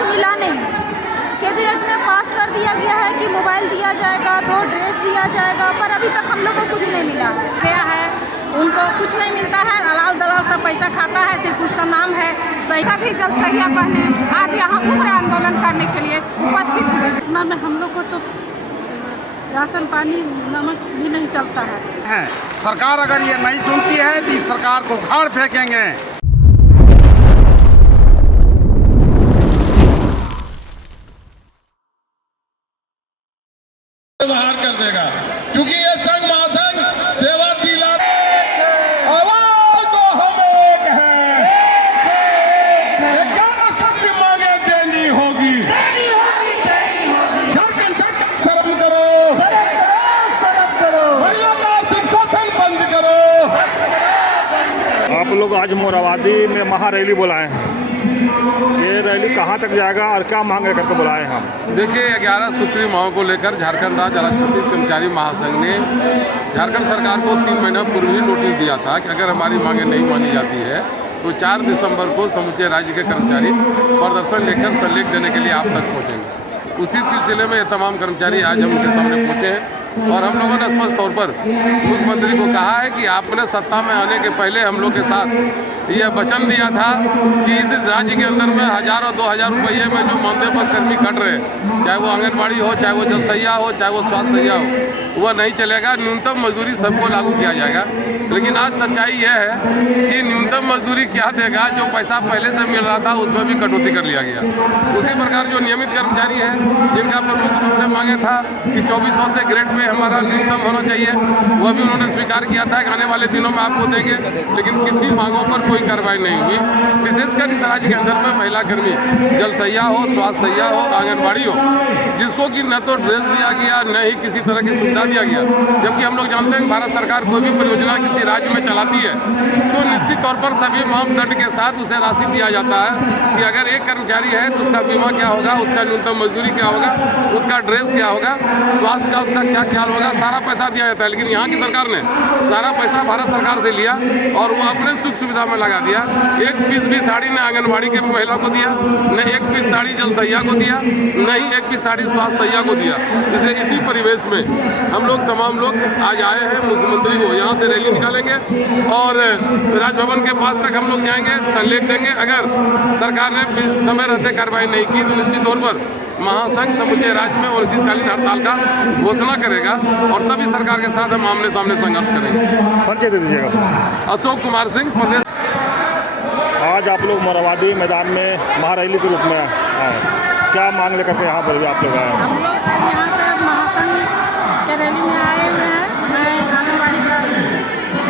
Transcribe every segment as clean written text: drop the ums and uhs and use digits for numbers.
कुछ मिला नहीं है। कैबिनेट में पास कर दिया गया है कि मोबाइल दिया जाएगा, 2 ड्रेस दिया जाएगा, पर अभी तक हम लोग को कुछ नहीं मिला गया है। उनको कुछ नहीं मिलता है, अलाल दलाल सब पैसा खाता है, सिर्फ उसका नाम है। सभी जल सहिया बहने आज यहाँ उग्र आंदोलन करने के लिए उपस्थित हुए। पटना में हम लोग को तो राशन पानी नमक भी नहीं चलता है। सरकार अगर ये नहीं सुनती है तो इस सरकार को उखाड़ फेंकेंगे। बाहर कर देगा, क्योंकि ये संघ महासंघ सेवा दिला। आवाज तो हम एक है, शक्ति मांगे देनी होगी। शर्म करो, भैया का शिक्षासन बंद करो। आप लोग आज मोराबादी में महारैली बुलाए हैं, ये रैली कहाँ तक जाएगा और क्या मांग करके बुलाए हैं हम? देखिए, 11 सूत्री मांगों को लेकर झारखंड राज्य राजपत्रित कर्मचारी महासंघ ने झारखंड सरकार को 3 महीना पूर्व ही नोटिस दिया था कि अगर हमारी मांगें नहीं मानी जाती है तो 4 दिसंबर को समूचे राज्य के कर्मचारी प्रदर्शन लेकर संलेख देने के लिए आप तक पहुँचेंगे। उसी सिलसिले में ये तमाम कर्मचारी आज हम उनके सामने पहुँचे हैं और हम लोगों ने स्पष्ट तौर पर मुख्यमंत्री को कहा है कि आपने सत्ता में आने के पहले हम लोग के साथ यह वचन दिया था कि इस राज्य के अंदर में 1000 और 2000 रुपये में जो मानदेय पर कर्मी कट रहे, चाहे वो आंगनबाड़ी हो, चाहे वो जल सहिया हो, चाहे वो स्वास्थ्य सहिया हो, वह नहीं चलेगा। न्यूनतम मजदूरी सबको लागू किया जाएगा। लेकिन आज सच्चाई यह है कि न्यूनतम मजदूरी क्या देगा, जो पैसा पहले से मिल रहा था उसमें भी कटौती कर लिया गया। उसी प्रकार जो नियमित कर्मचारी हैं, जिनका प्रमुख रूप से मांगे था कि 2400 से ग्रेड पे हमारा न्यूनतम होना चाहिए, वह भी उन्होंने स्वीकार किया था कि आने वाले दिनों में आपको देंगे, लेकिन किसी मांगों पर कोई कार्रवाई नहीं हुई। विशेषकर इस राज्य के अंदर में महिला कर्मी, जल सहिया हो, स्वास्थ्य सहिया हो, आंगनबाड़ी हो, जिसको कि न तो ड्रेस दिया गया, न ही किसी तरह की सुविधा दिया गया। जबकि हम लोग जानते हैं भारत सरकार कोई भी परियोजना किसी राज्य में चलाती है तो निश्चित तौर पर सभी मापदंड के साथ उसे राशि दिया जाता है कि अगर एक कर्मचारी है तो उसका बीमा क्या होगा, उसका न्यूनतम मजदूरी क्या होगा, उसका ड्रेस क्या होगा, स्वास्थ्य का उसका क्या ख्याल होगा, सारा पैसा दिया जाता है। लेकिन यहाँ की सरकार ने सारा पैसा भारत सरकार से लिया और वो अपने सुख सुविधा में लगा दिया। एक पीस भी साड़ी न आंगनबाड़ी के महिला को दिया, न एक पीस साड़ी जल सहिया को दिया, न ही एक पीस साड़ी स्वास्थ्य सहिया को दिया। इसलिए इसी परिवेश में हम लोग तमाम लोग आज आए हैं। मुख्यमंत्री को यहाँ से रैली निकालेंगे और राजभवन के पास तक हम लोग जाएंगे, संलेख देंगे। अगर सरकार ने समय रहते कार्रवाई नहीं की तो निश्चित तौर पर महासंघ समूचे राज्य में अनिश्चितकालीन हड़ताल का घोषणा करेगा और तभी सरकार के साथ हम आमने सामने संघर्ष करेंगे। परिचय दे दीजिएगा। अशोक कुमार सिंह, प्रदेश। आज आप लोग मोराबादी मैदान में महारैली के रूप में आए, क्या मांग लेकर के यहाँ पर भी आप लोग आए? हम लोग यहाँ पे महासंघ के रैली में आए हुए हैं। मैं आंगनबाड़ी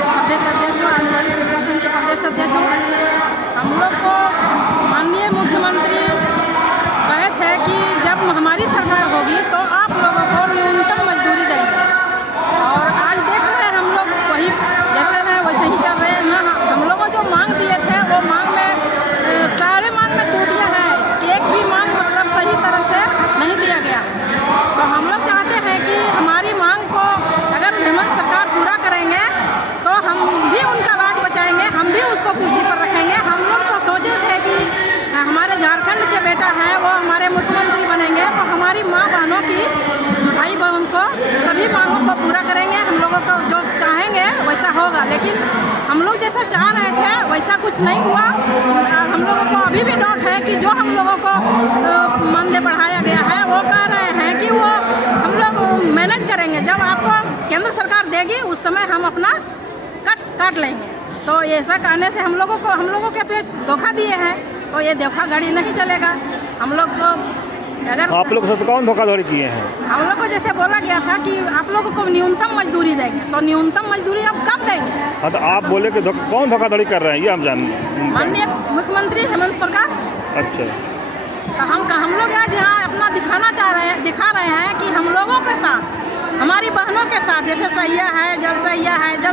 प्रदेश अध्यक्ष हूँ, आंगनबाड़ी सेवा संघ के प्रदेश अध्यक्ष हूँ। हम लोग को माननीय मुख्यमंत्री कहे थे कि जब हमारी सरकार होगी तो आप लोगों को न्यूनतम मजदूरी देंगे, और आज देख रहे हैं हम लोग वही जैसे हैं वैसे ही चल रहे हैं ना। हम लोगों जो मांग दिए थे वो मांग में सारे मांग में टूटियाँ हैं, एक भी मांग मतलब सही तरह से नहीं दिया गया है। तो हम लोग चाहते हैं कि हमारी मांग को अगर हेमंत सरकार पूरा करेंगे तो हम भी उनका राज बचाएंगे, हम भी उसको कुर्सी पर रखेंगे। हम लोग तो सोचे थे कि हमारे झारखंड के बेटा हैं वो हमारे मुख्यमंत्री बनेंगे तो हमारी माँ बहनों की, भाई बहन को सभी मांगों को पूरा करेंगे। हम लोगों को जो चाहेंगे वैसा होगा, लेकिन हम लोग जैसा चाह रहे थे वैसा कुछ नहीं हुआ। हम लोगों को अभी भी डाउट है कि जो हम लोगों को मानदेय बढ़ाया गया है वो कह रहे हैं कि वो हम लोग मैनेज करेंगे, जब आपको केंद्र सरकार देगी उस समय हम अपना काट लेंगे। तो ऐसा कहने से हम लोगों के पे धोखा दिए हैं, तो ये धोखाधड़ी नहीं चलेगा। हम लोग को अगर आप लोग से कौन धोखाधड़ी किए हैं? हम लोग को जैसे बोला गया था कि आप लोगों को न्यूनतम मजदूरी देंगे, तो न्यूनतम मजदूरी अब कब देंगे? हाँ, तो आप बोले कि कौन धोखाधड़ी कर रहे हैं ये हम जान। माननीय मुख्यमंत्री हेमंत सरकार। अच्छा, तो हम लोग आज यहाँ अपना दिखा रहे हैं कि हम लोगों के साथ, हमारी बहनों के साथ, जैसे सहिया है, जल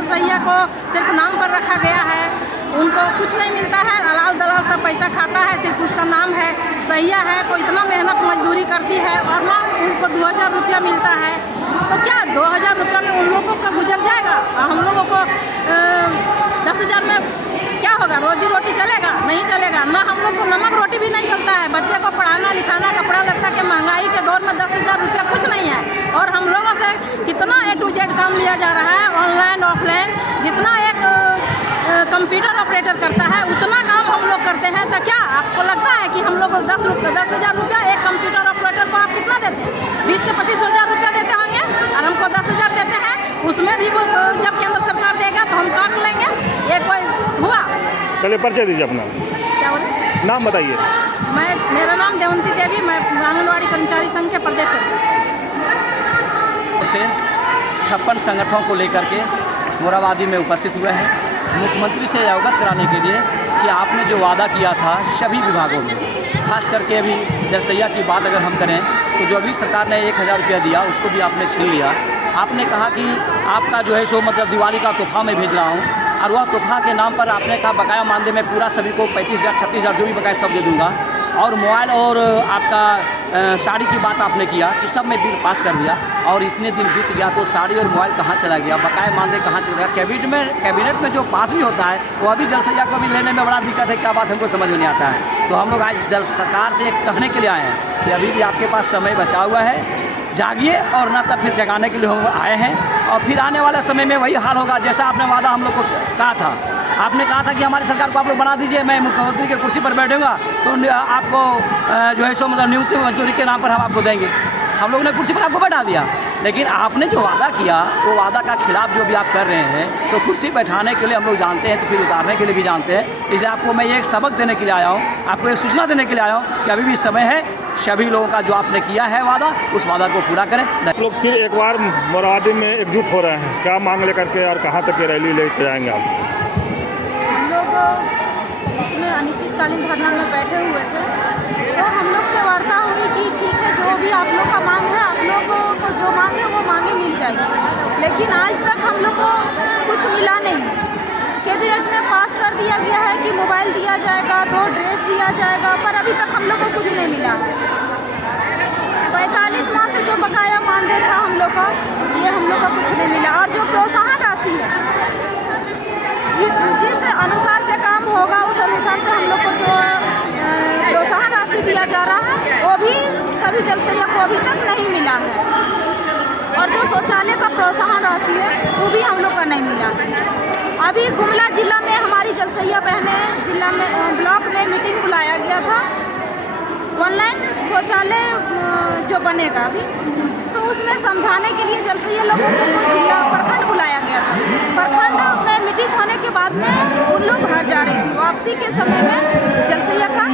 सहिया को सिर्फ नाम पर रखा गया है, उनको कुछ नहीं मिलता है, अलाल दलाल सब पैसा खाता है, सिर्फ उसका नाम है। सहिया है तो इतना मेहनत मजदूरी करती है और ना उनको 2000 रुपया मिलता है, तो क्या 2000 रुपया में उन लोगों का गुजर जाएगा? और हम लोगों को 10,000 में क्या होगा? रोजी रोटी चलेगा? नहीं चलेगा ना। हम लोग को नमक रोटी भी नहीं चलता है, बच्चे को पढ़ाना कितना A to Z काम लिया जा रहा है, ऑनलाइन ऑफलाइन। जितना एक कंप्यूटर ऑपरेटर करता है उतना काम हम लोग करते हैं। तो क्या आपको लगता है कि हम लोग 10,000 रुपया एक कंप्यूटर ऑपरेटर को आप कितना देते हैं? 20 से 25,000 रुपया देते होंगे और हमको 10,000 देते हैं। उसमें भी जब केंद्र सरकार देगा तो हम काट लेंगे। एक कोई हुआ। चलिए परिचय दीजिए अपना, क्या बोले? नाम बताइए। मेरा नाम देवंती देवी, मैं आंगनबाड़ी कर्मचारी संघ के प्रदेश अध्यक्ष। से 56 संगठनों को लेकर के मोराबादी में उपस्थित हुए हैं मुख्यमंत्री से अवगत कराने के लिए कि आपने जो वादा किया था सभी विभागों में, खास करके अभी जलसैया की बात अगर हम करें तो जो अभी सरकार ने 1,000 रुपया दिया उसको भी आपने छीन लिया। आपने कहा कि आपका जो है सो मतलब दिवाली का तोहफा मैं भेज रहा हूँ और वह तोहफा के नाम पर आपने कहा बकाया मानदेय में पूरा सभी को 35,000 36,000 जो भी बकाया सब दे दूँगा। और मोबाइल और आपका साड़ी की बात आपने किया कि सब में बिल पास कर दिया और इतने दिन बीत गया तो साड़ी और मोबाइल कहाँ चला गया, बकाया मानदेय कहाँ चला गया? कैबिनेट में जो पास भी होता है वो अभी जलसैया को भी लेने में बड़ा दिक्कत है। क्या बात हमको समझ में नहीं आता है। तो हम लोग आज जल सरकार से कहने के लिए आए हैं कि अभी भी आपके पास समय बचा हुआ है, जागिए और ना तब फिर जगाने के लिए हम आए हैं। और फिर आने वाले समय में वही हाल होगा जैसा आपने वादा हम लोग को कहा था। आपने कहा था कि हमारी सरकार को आप लोग बना दीजिए, मैं मुख्यमंत्री की कुर्सी पर बैठूंगा तो आपको जो है सो मतलब न्यूनतम मजदूरी के नाम पर हम आपको देंगे। हम लोगों ने कुर्सी पर आपको बैठा दिया, लेकिन आपने जो वादा किया वो वादा का खिलाफ जो भी आप कर रहे हैं तो कुर्सी बैठाने के लिए हम लोग जानते हैं तो फिर उतारने के लिए भी जानते हैं। इसलिए आपको मैं एक सबक देने के लिए आया हूँ, आपको एक सूचना देने के लिए आया हूँ कि अभी भी समय है, सभी लोगों का जो आपने किया है वादा उस वादा को पूरा करें। आप लोग फिर एक बार मोराबादी में एकजुट हो रहे हैं, क्या मांग लेकर के और कहाँ तक ये रैली लेके जाएंगे आप? हम लोग जिसमें अनिश्चितकालीन धरना में बैठे हुए थे तो हम लोग से वार्ता हुई कि ठीक है जो भी आप लोग का मांग है, आप लोगों को जो मांग है वो मांगे मिल जाएगी। लेकिन आज तक हम लोग को कुछ मिला नहीं है। कैबिनेट में पास कर दिया गया है कि मोबाइल दिया जाएगा, 2 ड्रेस दिया जाएगा, पर अभी तक हम लोग को कुछ नहीं मिला। 45 माह से जो बकाया मानदेय था हम लोग का, ये हम लोग का कुछ नहीं मिला। और जो प्रोत्साहन राशि है जिस अनुसार से काम होगा उस अनुसार से हम लोग को जो प्रोत्साहन राशि दिया जा रहा है वो भी सभी जलसैया को अभी तक नहीं मिला है। और जो शौचालय का प्रोत्साहन राशि है वो भी हम लोग का नहीं मिला। अभी गुमला जिला में हमारी जलसैया बहनें जिला में ब्लॉक में मीटिंग बुलाया गया था, ऑनलाइन शौचालय जो बनेगा अभी, तो उसमें समझाने के लिए जलसैया लोगों को जिला प्रखंड बुलाया गया था। प्रखंड में मीटिंग होने के बाद में उन लोग घर जा रही थी। वापसी के समय में जलसैया का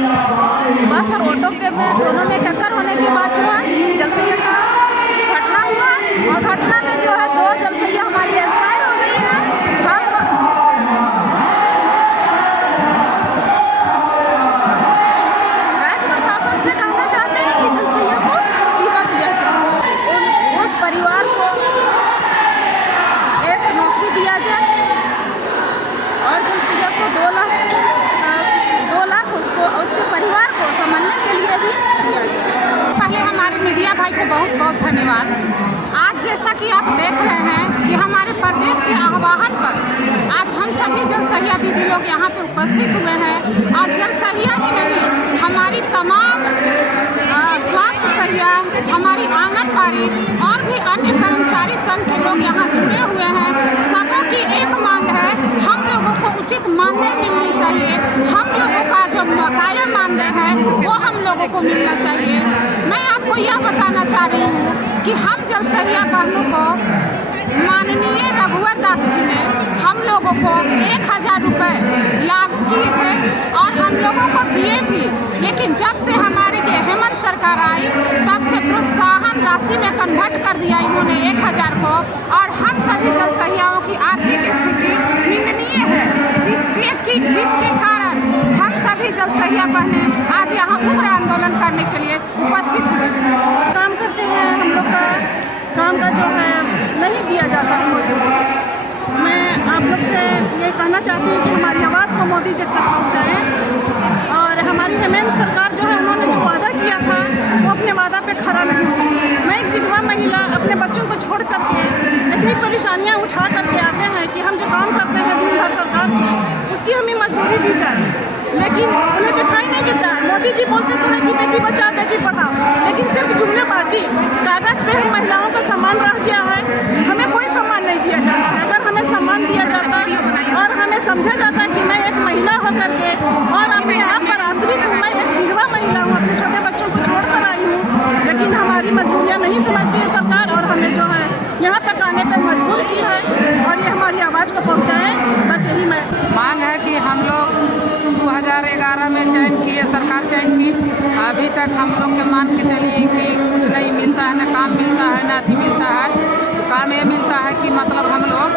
बस और ऑटो के में दोनों में टक्कर होने के बाद जो है जलसैया का घटना हुआ और घटना में जो है 2 जलसैया हमारी एक्सपायर हो गई है। हम राज्य प्रशासन से कहना चाहते हैं कि जलसैया को बीमा किया जाए, उस परिवार को एक नौकरी दिया जाए और जलसैया को 2 लाख उसको उसके परिवार को संभालने के लिए भी दिया जाए। पहले हमारे मीडिया भाई को बहुत बहुत धन्यवाद। आज जैसा कि आप देख रहे हैं कि हमारे प्रदेश के आह्वान पर आज हम सभी जलसैया दीदी लोग यहाँ पे उपस्थित हुए हैं। और जलसैया ही नहीं, हमारी तमाम स्वास्थ्य सहिया, हमारी आंगनबाड़ी और भी अन्य कर्मचारी संघ के लोग यहाँ जुड़े हुए हैं। सबों की एक मांग है, हम लोगों को उचित मानदेय मिलनी चाहिए। हम लोगों का जो बकाया मानदेय है वो हम लोगों को मिलना चाहिए। मैं आपको यह बताना चाह रही हूँ कि हम जलसैया बहनों को माननीय रघुवर दास जी ने हम लोगों को 1,000 रुपये लागू किए थे और हम लोगों को दिए भी। लेकिन जब से हमारी ये हेमंत सरकार आई तब से प्रोत्साहन राशि में कन्वर्ट कर दिया इन्होंने 1,000 को। और हम सभी जलसैयाओं की आर्थिक स्थिति निंदनीय है, जिसके कारण हम सभी जलसैया बहनें आज यहाँ उग्र आंदोलन करने के लिए उपस्थित हुए। काम करते हैं, हम लोग का काम का जो है नहीं दिया जाता है मजदूर। मैं आप लोग से ये कहना चाहती हूँ कि हमारी आवाज़ को मोदी जी तक पहुँचाएँ। और हमारी हेमंत सरकार जो है उन्होंने जो वादा किया था वो अपने वादा पे खरा नहीं उतरी। मैं एक विधवा महिला अपने बच्चों को छोड़ करके इतनी परेशानियाँ उठा करके आते हैं कि हम जो काम करते हैं दिन भर सरकार की उसकी हमें मजदूरी दी जाए, लेकिन उन्हें दिखाई नहीं देता। मोदी जी बोलते तो हैं कि बेटी बचाओ बेटी पढ़ाओ, लेकिन सिर्फ जुमलेबाजी, कागज़ पे हम महिलाओं का सम्मान रह गया है। मजबूर की है और ये हमारी आवाज़ को पहुँचाएँ, बस यही मैं मांग है कि हम लोग 2011 में चयन किए, सरकार चयन की, अभी तक हम लोग के मान के चलिए कि कुछ नहीं मिलता है, ना काम मिलता है, ना अथी मिलता है। काम ये मिलता है कि मतलब हम लोग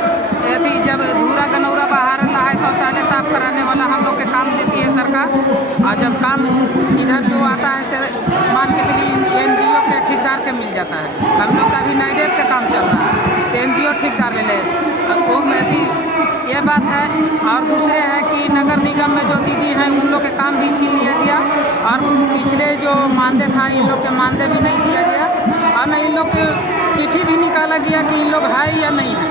अथी जब धूरा गनौरा बाहर रहा है, शौचालय साफ कराने वाला हम लोग के काम देती है सरकार, और जब काम इधर जो आता है से मान के चलिए NGO के ठेकेदार के मिल जाता है। हम लोग का अभी नाइडेप का काम चल रहा है तो NGO ठेकेदार ले ले, वो में अथी ये बात है। और दूसरे है कि नगर निगम में जो दीदी हैं उन लोग के काम भी छीन लिया गया, और पिछले जो मानदेय था इन लोग के मानदेय भी नहीं दिया गया, और न इन लोग के चिट्ठी भी निकाला गया कि इन लोग है या नहीं है।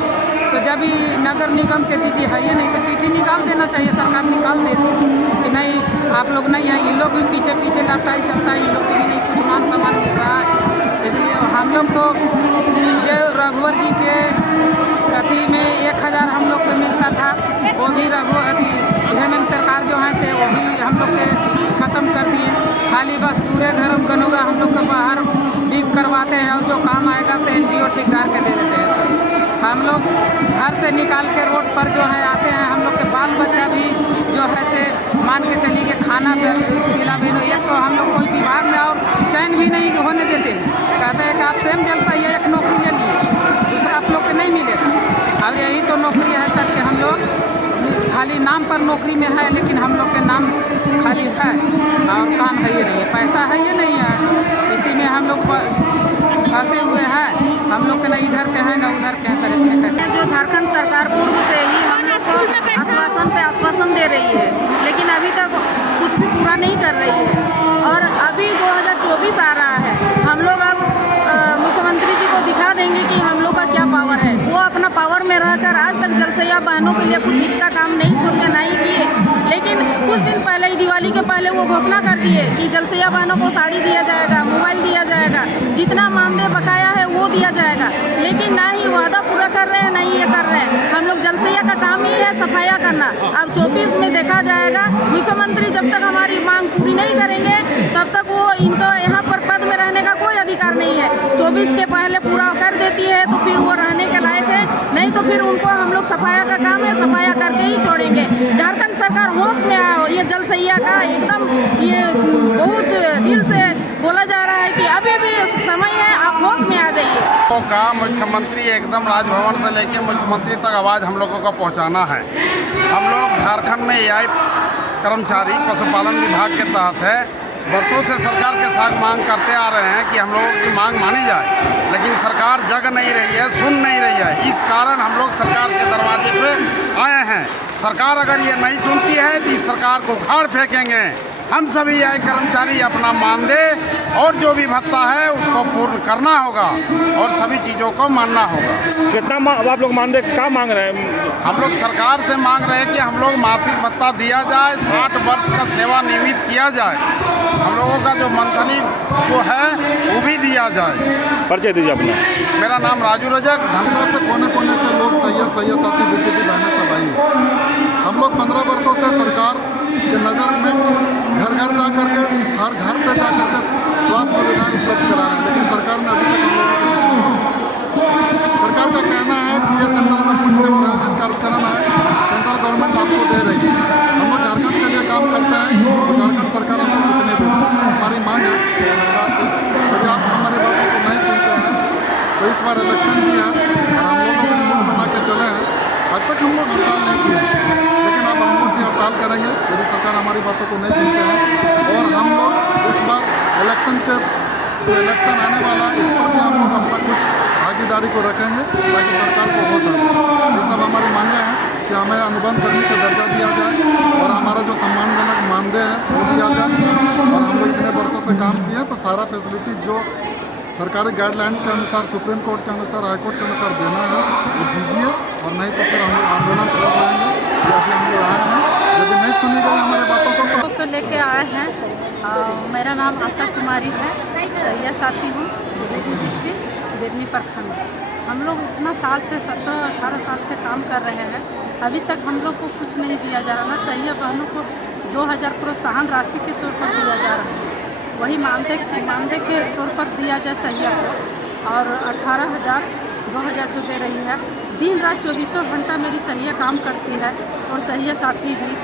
तो जब भी नगर निगम के दीदी है या नहीं तो चिट्ठी निकाल देना चाहिए, सरकार निकाल देती कि नहीं आप लोग नहीं है। इन लोग भी पीछे पीछे लपटाई चलता है, इन लोग को भी नहीं कुछ मान सम्मान मिल रहा है। इसलिए हम लोग तो जो रघुवर जी के अथी में 1000 हम लोग को मिलता था, वो भी हेमंत सरकार जो है से वो भी हम लोग के ख़त्म कर दिए। खाली बस दूरे घर गनौरा हम लोग के बाहर भी करवाते हैं, और जो काम आएगा तो NGO ठेकेदार के दे देते हैं सर। हम लोग घर से निकाल के रोड पर जो है आते हैं, हम लोग के बाल बच्चा भी जो है से मान के चलिए कि खाना पिला भी नहीं। एक तो हम लोग कोई विभाग में और चयन भी नहीं होने देते हैं, कहते हैं कि आप स्वयं जलसा ये एक नौकरी ले लिए, दूसरा आप लोग को नहीं मिलेगा। और यही तो नौकरी है सर कि हम लोग खाली नाम पर नौकरी में है, लेकिन हम लोग के नाम खाली है और काम है ये नहीं है, पैसा है ये नहीं है। इसी में हम लोग फंसे हुए हैं, हम लोग के न इधर के हैं न उधर के हैं सर। इतने जो झारखंड सरकार पूर्व से ही हम लोग को आश्वासन पे आश्वासन दे रही है, लेकिन अभी तक कुछ भी पूरा नहीं कर रही है। और अभी 2024 आ रहा है, हम लोग अब मुख्यमंत्री जी को दिखा देंगे कि हम लोग का क्या पावर है। वो अपना पावर में रहकर आज तक जलसैया बहनों के लिए कुछ हित का काम नहीं सोचे, नहीं किए। लेकिन कुछ दिन पहले ही दिवाली के पहले वो घोषणा कर दिए कि जलसैया बहनों को साड़ी दिया जाएगा, मोबाइल दिया जाएगा, जितना मानदेय बकाया है वो दिया जाएगा। लेकिन ना ही वादा पूरा कर रहे हैं, ना ही ये कर रहे हैं। हम लोग जलसैया का काम ही है सफाया करना। अब 24 में देखा जाएगा, मुख्यमंत्री जब तक हमारी मांग पूरी नहीं करेंगे तब तक वो इनको यहाँ पर पद में रहने का कोई अधिकार नहीं है। 24 के पहले पूरा कर देती है तो फिर वो रहने के लायक है, नहीं तो फिर उनको हम लोग सफाया का काम है, सफाया करके ही छोड़ेंगे। झारखंड सरकार होश में आओ, ये जलसैया का एकदम ये बहुत दिल से बोला जा रहा है कि अभी भी समय है, आप होश में आ जाइए। तो का मुख्यमंत्री एकदम राजभवन से लेकर मुख्यमंत्री तक आवाज़ हम लोगों को पहुंचाना है। हम लोग झारखंड में AI कर्मचारी पशुपालन विभाग के तहत है, वर्षों से सरकार के साथ मांग करते आ रहे हैं कि हम लोगों की मांग मानी जाए, लेकिन सरकार जग नहीं रही है, सुन नहीं रही है। इस कारण हम लोग सरकार के दरवाजे पे आए हैं। सरकार अगर ये नहीं सुनती है तो इस सरकार को उखाड़ फेंकेंगे। हम सभी AI कर्मचारी अपना मानदेय और जो भी भत्ता है उसको पूर्ण करना होगा और सभी चीज़ों को मानना होगा। कितना आप लोग मानदेय क्या मांग रहे हैं? हम लोग सरकार से मांग रहे हैं कि हम लोग मासिक भत्ता दिया जाए, 60 वर्ष का सेवा नियमित किया जाए, हम लोगों का जो मंथली जो है वो भी दिया जाए। परिचय दीजिए अपना। मेरा नाम राजू रजक। धनबाद से कोने कोने से लोग सैया साथी बेटी बहनें सब आई। हम लोग 15 वर्षों से सरकार के नज़र में घर घर जा करके हर घर पे जा करके स्वास्थ्य सुविधाएं उपलब्ध करा रहे हैं, लेकिन सरकार में अभी तक हम लोगों को कुछ नहीं हुआ। सरकार का कहना है कि ये सेंट्रल गवर्नमेंट के प्रायोजित कार्यक्रम है, सेंट्रल गवर्नमेंट आपको दे रही है। हम लोग झारखंड के लिए काम करते हैं और झारखंड सरकार हमको कुछ नहीं देती। हमारी मांग है सरकार से, यदि आप हमारी बातों को नहीं सुनते हैं तो इस बार इलेक्शन भी है और हम लोगों को मूड बना के चले हैं। आज तक हम लोग हड़ताल नहीं किए, लेकिन अब हम लोग भी हड़ताल करेंगे यदि सरकार हमारी बातों को नहीं सुनते हैं। और हम लोग इस बार इलेक्शन आने वाला, इस पर भी हम लोग अपना कुछ भागीदारी को रखेंगे ताकि सरकार को हो जाए। ये सब हमारी मांगे हैं कि हमें अनुबंध करने का दर्जा दिया जाए और हमारा जो सम्मानजनक मानदेय है वो दिया जाए। और हम लोग इतने वर्षों से काम किए तो सारा फैसिलिटी जो सरकारी गाइडलाइन के अनुसार, सुप्रीम कोर्ट के अनुसार, हाई कोर्ट के अनुसार देना है वो दीजिए, और नहीं तो फिर हम लोग आंदोलन कर रहेंगे। ये अभी हम लोग आए हैं, यदि नहीं सुनी गई हमारी बातों को लेके आए हैं। मेरा नाम आशा कुमारी है, सैया साथी हूँ, गिरिडीह डिस्ट्रिक्ट बिरनी प्रखंड। हम लोग इतना साल से 17-18 साल से काम कर रहे हैं, अभी तक हम लोग को कुछ नहीं दिया जा रहा। सैया बहनों को 2000 प्रोत्साहन राशि के तौर पर दिया जा रहा है, वही मानदेय के तौर पर दिया जाए सैया को, और 18,000 2000 जो दे रही है, दिन रात 24 घंटा मेरी सहिया काम करती है और सहिया साथी भी,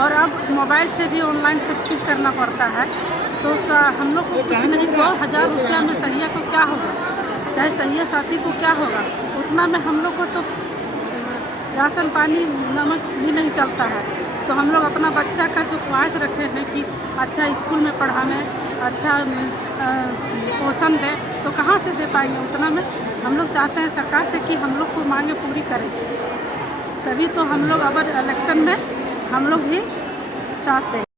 और अब मोबाइल से भी ऑनलाइन सब चीज़ करना पड़ता है। तो हम लोग को कुछ नहीं, 2000 रुपया में सहिया को क्या होगा, चाहे सहिया साथी को क्या होगा, उतना में हम लोग को तो राशन पानी नमक भी नहीं चलता है। तो हम लोग अपना बच्चा का जो ख्वाहिश रखे हैं कि अच्छा स्कूल में पढ़ावें, अच्छा पोषण दें, तो कहाँ से दे पाएंगे उतना में। हम लोग चाहते हैं सरकार से कि हम लोग को मांगे पूरी करें, तभी तो हम लोग अब इलेक्शन में हम लोग भी साथ दें।